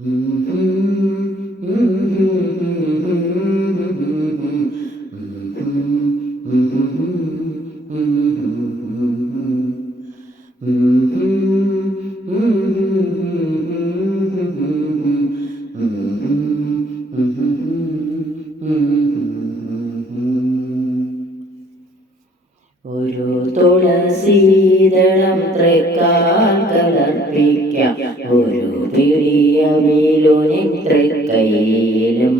ഒരു തുളസീദളം തൃക്കാൽ കലർപ്പിക്കാം, ഒരു പിടിയവിലുനിൻ തൃക്കൈയിലും.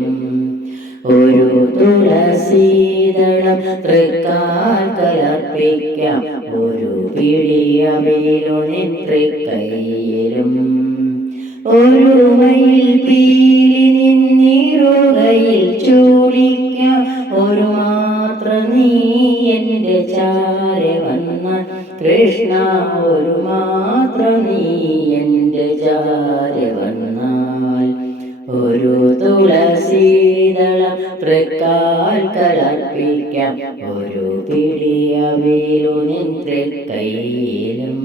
ഒരു തുളസീദളം തൃക്കാൽ കലർപ്പിക്കാം, ഒരു പിടിയവിലുനിൻ തൃക്കൈയിലും. ഒരു മയിൽ പീലി നിന്നിറുകയിൽ ചൂടിക്കാം, ഒരു മാത്ര നീ എൻ്റെ ചാരെ വന്നാൽ കൃഷ്ണ, ഒരു മാത്ര നീ എൻ്റെ ചാരെ വന്നാൽ. ഒരു തുളസീദളം തൃക്കാൽ കലർപ്പിക്കാം, ഒരു പിടിയവിലുനിൻ തൃക്കൈയിലും.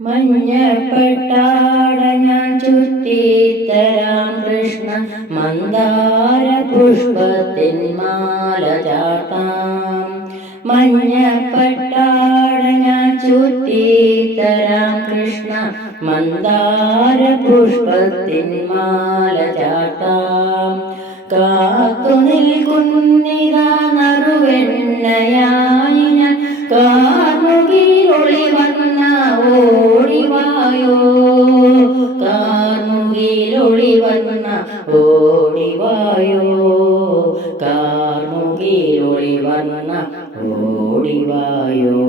മഞ്ഞപ്പട്ടാട ഞാൻ ചുറ്റിത്തരാം കൃഷ്ണ, മന്ദാര പുഷ്പത്തിൻ മാല ചാർത്താം. മഞ്ഞപ്പട്ടാട ഞാൻ ചുറ്റിത്തരാം കൃഷ്ണ, മന്ദാര പുഷ്പത്തിൻ മാല ചാർത്താം. കാത്തു നിൽക്കുന്നിതാ നറുവെണ്ണയായി ഞാൻ, കാർമുകിലൊളി വന്ന ഓടിവായോ, കാർമുകിലൊളി വന്ന ഓടിവായോ, കാർമുകിലൊളി വന്ന ഓടിവായോ.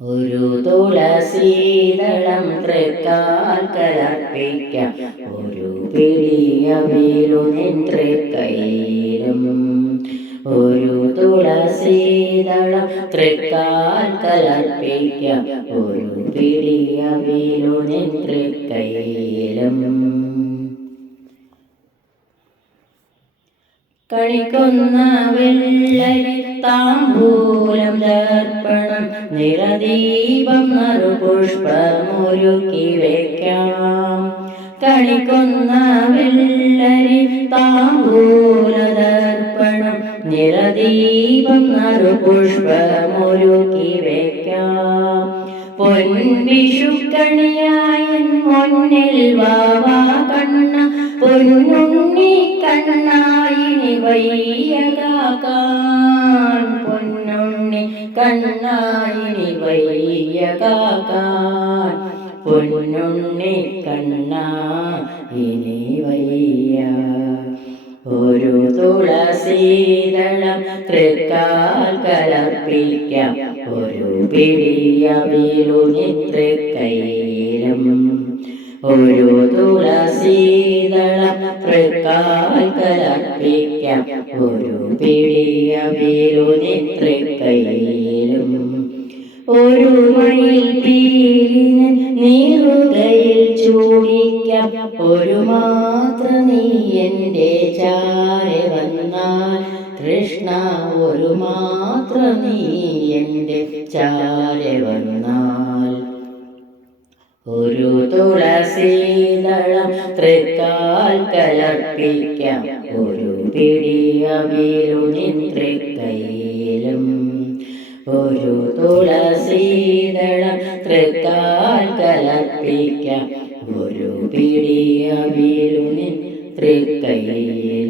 ഒരു തുളസീദളം തൃക്കാൽ കലർപ്പിക്കാം, ഒരു പിടിയവിലുനിൻ തൃക്കൈയിലും. ഒരു തുളസീദളം തൃക്കാൽ കലർപ്പിക്കാം, ഒരു പിടിയവിലുനിൻ തൃക്കൈയിലും. കളിക്കുന്ന വെള്ളരി താമ്പൂലം ദർപ്പണം, നിറദീപം നറുപുഷ്പമൊരുക്കി വയ്ക്കാം. കളിക്കുന്ന വെള്ളരി താമ്പൂല ദർപ്പണം, നിറദീപം നറുപുഷ്പമൊരുക്കി വയ്ക്കാം. പൊൻവിഷുക്കണിയായൻ മുന്നിൽ വാവാ കണ്ണ, പൊന്നുണ്ണി കണ്ണായിനി വയ്യ കാക്കാൻ, പൊന്നുണ്ണി കണ്ണായിനി വയ്യ കാക്കാൻ, പൊന്നുണ്ണി കണ്ണായിനി വയ്യ. ഒരു തുളസീദളം തൃക്കാൽ കലർപ്പിക്കാം, ഒരു പിടിയവിലുനിൻ തൃക്കൈയിലും. ഒരു തുളസീദളം തൃക്കാൽ കലർപ്പിക്കാം, ഒരു പിടിയവിലുനിൻ തൃക്കൈയിലും. ഒരു മയിൽ പീലി നീറുകയിൽ ചൂടിക്കാം, ഒരു മാത്ര നീ എൻ്റെ ചാരെ വന്നാൽ കൃഷ്ണ, ഒരു മാത്ര നീ എൻ്റെ ചാരെ വന്നാൽ. ഒരു തുളസീദളം തൃക്കാൽ കലർപ്പിക്കാം, ഒരു പിടിയവിലുനിൻ തൃക്കൈയിലും. ഒരു തുളസീദളം തൃക്കാൽ കലർപ്പിക്കാം, ഒരു പിടിയവിലുനിൻ തൃക്കൈയിലും.